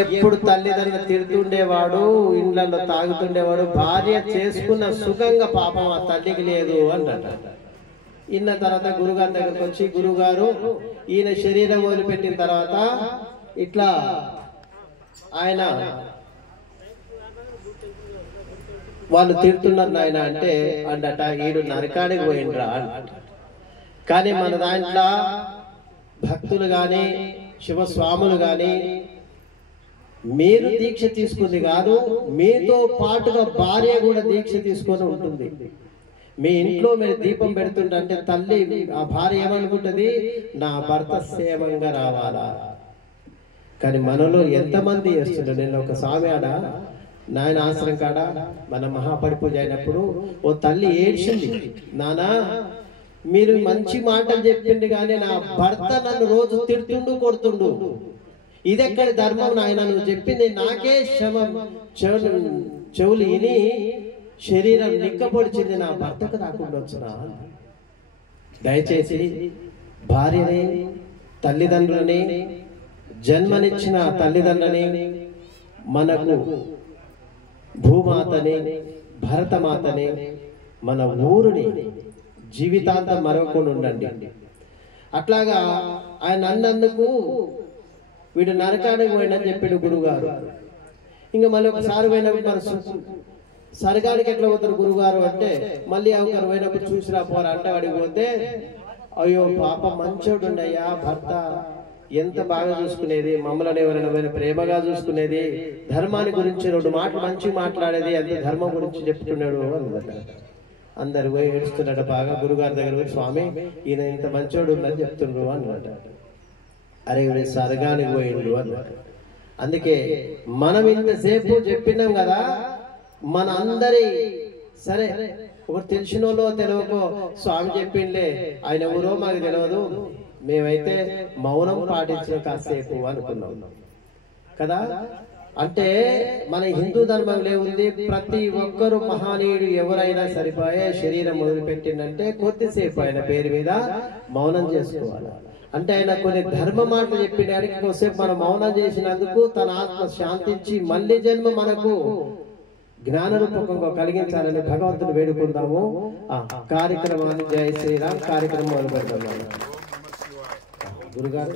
ఎప్పుడు తల్లిదండ్రులు తిడుతుండేవాడు, ఇండ్లలో తాగుతుండేవాడు, భార్య చేసుకున్న సుఖంగా పాపం ఆ తల్లికి లేదు అంటాడు. ఇన్న తర్వాత గురుగారి దగ్గరకు వచ్చి, గురుగారు ఈయన శరీరం వదిలిపెట్టిన తర్వాత ఇట్లా ఆయన వాళ్ళు తిడుతున్నారు నాయన అంటే అండట, ఈడు నరకానికి పోయిండ్రా అంట. కానీ మన దాంట్లో భక్తులు గాని శివస్వాములు గాని మీరు దీక్ష తీసుకుంది కాదు, మీతో పాటుగా భార్య కూడా దీక్ష తీసుకొని ఉంటుంది. మీ ఇంట్లో మీరు దీపం పెడుతుంటే తల్లి ఆ భార్య ఏమనుకుంటుంది, నా భర్త సేవంగా రావాలా. కానీ మనలో ఎంతమంది చేస్తుంటారు. నేను ఒక స్వామి ఆడ నాయన ఆశ్రమం కాడ మన మహాపడి పూజ అయినప్పుడు ఓ తల్లి ఏడ్చింది, నానా మీరు మంచి మాటలు చెప్పింది కానీ నా భర్త నన్ను రోజు తిడుతుండు కొడుతుండు, ఇదెక్కడి ధర్మం నాయన, నువ్వు చెప్పింది నాకే చెవులు ఇని శరీరం నిక్కపొడిచింది, నా భర్తకు రాకుండా వచ్చినా. దయచేసి భార్యని, తల్లిదండ్రులని, జన్మనిచ్చిన తల్లిదండ్రులని, మనకు భూమాతని, భరతమాతని, మన ఊరుని జీవితాంతం మరవకుండా ఉండండి. అట్లాగా ఆయన అన్నందుకు వీడు నరకానికి పోయినని చెప్పాడు గురుగారు. ఇంకా మళ్ళీ ఒకసారి పోయినప్పుడు మన సరగానికి ఎట్లా పోతారు గురుగారు అంటే, మళ్ళీ ఒకరు పోయినప్పుడు చూసిరా పోరా అంటే వాడికి పోతే, అయ్యో పాప మంచోడు ఉండయ్యా, భర్త ఎంత బాగా చూసుకునేది, మమ్మల్ని ఎవరైనా ప్రేమగా చూసుకునేది, ధర్మాన్ని గురించి రెండు మాటలు మంచి మాట్లాడేది, అంత ధర్మం గురించి చెప్తున్నాడు అన్నమాట. అందరు పోయి ఏడుస్తున్నాడు బాగా. గురుగారి దగ్గర పోయి, స్వామి ఈయన ఇంత మంచోడు ఉందని చెప్తుండ్రు అన్నమాట. అరే వీడు సరగానికి పోయిండు అన్నమాట. అందుకే మనం ఇంతసేపు చెప్పినాం కదా, మన అందరి సరే ఒకరు తెలిసిన వాళ్ళు తెలియకో స్వామి చెప్పిండే, ఆయన ఊరో మాకు తెలియదు, మేమైతే మౌనం పాటించిన కాసేపు అనుకున్నాం కదా. అంటే మన హిందూ ధర్మంలో ఉంది, ప్రతి ఒక్కరు మహానీయుడు ఎవరైనా సరిపోయే శరీరం మొదలుపెట్టిందంటే కొద్దిసేపు ఆయన పేరు మీద మౌనం చేసుకోవాలి. అంటే ఆయన కొన్ని ధర్మ మాటలు చెప్పినానికి కొద్దిసేపు మనం మౌనం చేసినందుకు తన ఆత్మ శాంతించి మళ్ళీ జన్మ మనకు జ్ఞాన రూపకంగా కలిగించాలని భగవంతుని వేడుకుందాము. ఆ కార్యక్రమాన్ని జై శ్రీరామ్ కార్యక్రమం మొదలు పెడతాం. గురుగారు